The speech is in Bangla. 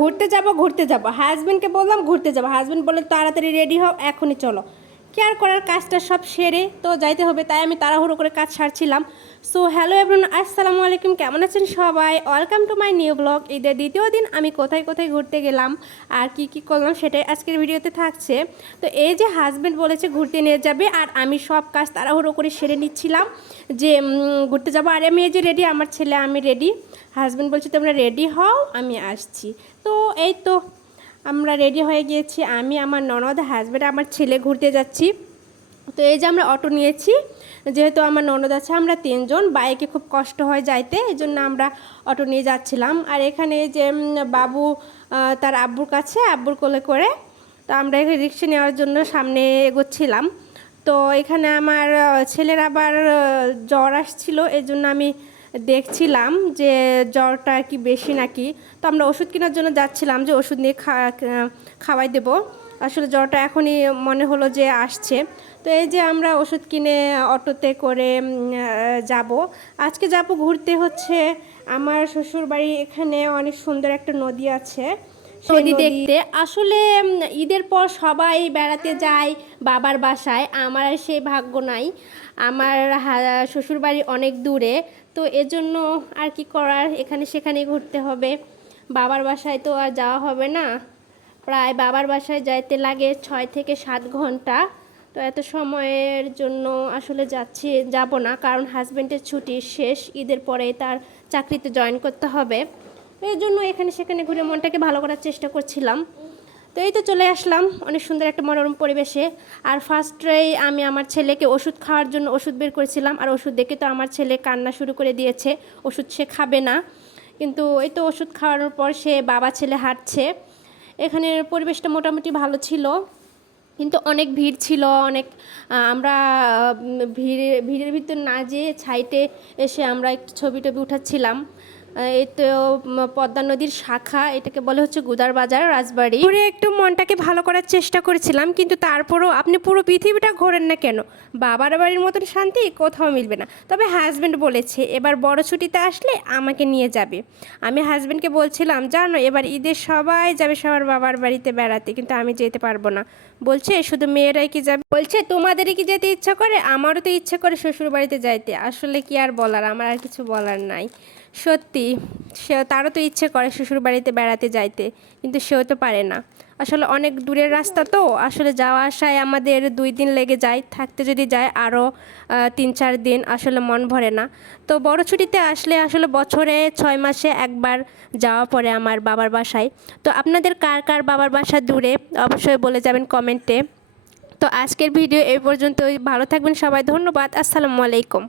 ঘুরতে যাব হাজবেন্ডকে বললাম ঘুরতে যাব, হাজবেন্ড বলে তাড়াতাড়ি রেডি হও, এখনই চলো। কেয়ার করার কাজটা সব সেরে তো যাইতে হবে, তাই আমি তাড়াহুড়ো করে কাজ সারছিলাম। সো হ্যালো এভরিওয়ান, আসসালামু আলাইকুম, কেমন আছেন সবাই? Welcome to my new blog. ঈদের দ্বিতীয় দিন আমি কোথায় কোথায় ঘুরতে গেলাম আর কি কি করলাম সেটাই আজকের ভিডিওতে থাকছে। তো এই যে হাজবেন্ড বলেছে ঘুরতে নিয়ে যাবে, আর আমি সব কাজ তাড়াহুড়ো করে সেরে নিচ্ছিলাম যে ঘুরতে যাবো। আর আমি এই যে রেডি, আমার ছেলে আমি রেডি। হাজবেন্ড বলছে তোমরা রেডি হও, আমি আসছি। তো এই তো আমরা রেডি হয়ে গিয়েছি, আমি আমার ননদ, হাজব্যান্ড, আমার ছেলে ঘুরতে যাচ্ছি। তো এই যে আমরা অটো নিয়েছি, যেহেতু আমার ননদ আছে, আমরা তিনজন, বাইকে খুব কষ্ট হয় যাইতে, এই জন্য আমরা অটো নিয়ে যাচ্ছিলাম। আর এখানে যে বাবু তার আব্বুর কাছে, আব্বুর কোলে করে, তো আমরা এখানে রিক্সা নেওয়ার জন্য সামনে এগোচ্ছিলাম। তো এখানে আমার ছেলের আবার জ্বর আসছিল, এই জন্য আমি দেখছিলাম যে জ্বরটা আর কি বেশি নাকি। তো আমরা ওষুধ কেনার জন্য যাচ্ছিলাম যে ওষুধ নিয়ে খাওয়াই দেব। আসলে জ্বরটা এখনই মনে হলো যে আসছে। তো এই যে আমরা ওষুধ কিনে অটোতে করে যাব। আজকে যাব ঘুরতে হচ্ছে আমার শ্বশুর বাড়ি, এখানে অনেক সুন্দর একটা নদী আছে, নদী দেখতে। আসলে ঈদের পর সবাই বেড়াতে যায় বাবার বাসায়, আমার আর সেই ভাগ্য নাই। আমার শ্বশুরবাড়ি অনেক দূরে, তো এজন্য আর কি করার, এখানে সেখানে ঘুরতে হবে। বাবার বাসায় তো আর যাওয়া হবে না, প্রায় বাবার বাসায় যাইতে লাগে 6 থেকে 7 ঘন্টা। তো এত সময়ের জন্য আসলে যাব না, কারণ হাজব্যান্ডের ছুটি শেষ, ঈদের পরে তার চাকরিতে জয়েন করতে হবে। এই জন্য এখানে সেখানে ঘুরে মনটাকে ভালো করার চেষ্টা করছিলাম। তো এই তো চলে আসলাম অনেক সুন্দর একটা মনোরম পরিবেশে। আর ফার্স্টেই আমি আমার ছেলেকে ওষুধ খাওয়ার জন্য ওষুধ বের করেছিলাম, আর ওষুধ দেখে তো আমার ছেলে কান্না শুরু করে দিয়েছে, ওষুধ সে খাবে না। কিন্তু এই তো ওষুধ খাওয়ানোর পর সে বাবা ছেলে হাঁটছে। এখানের পরিবেশটা মোটামুটি ভালো ছিল, কিন্তু অনেক ভিড় ছিল, অনেক আমরা ভিড়ের ভিতর না যেয়ে সাইটে এসে আমরা একটু ছবি টবি উঠাচ্ছিলাম। এই তো পদ্মা নদীর শাখা, এটাকে বলে হচ্ছে গুদার বাজার, রাজবাড়ি। ঘুরে একটু মনটাকে ভালো করার চেষ্টা করেছিলাম, কিন্তু তারপরও আপনি পুরো পৃথিবীটা ঘোরেন না কেন, বাবার বাড়ির মতন শান্তি কোথাও মিলবে না। তবে হাজব্যান্ড বলেছে এবার বড় ছুটিতে আসলে আমাকে নিয়ে যাবে। আমি হাজব্যান্ডকে বলছিলাম জানো এবার ঈদে সবাই যাবে সবার বাবার বাড়িতে বেড়াতে, কিন্তু আমি যেতে পারবো না। বলছে শুধু মেয়েরাই কি যাবে, বলছে তোমাদেরই কি যেতে ইচ্ছা করে, আমারও তো ইচ্ছা করে শ্বশুর বাড়িতে যাইতে। আসলে কি আর বলার, আমার আর কিছু বলার নাই। সত্যি তারও তো ইচ্ছে করে শ্বশুর বাড়িতে বেড়াতে যাইতে, কিন্তু সেও তো পারে না। আসলে অনেক দূরের রাস্তা, তো আসলে যাওয়া আসায় আমাদের 2 দিন লেগে যায়, থাকতে যদি যায় আরও 3-4 দিন, আসলে মন ভরে না। তো বড় ছুটিতে আসলে আসলে বছরে 6 মাসে একবার যাওয়া পড়ে আমার বাবার বাসায়। তো আপনাদের কার কার বাবার বাসা দূরে অবশ্যই বলে যাবেন কমেন্টে। তো আজকের ভিডিও এই পর্যন্তই, ভালো থাকবেন সবাই, ধন্যবাদ, আসসালামু আলাইকুম।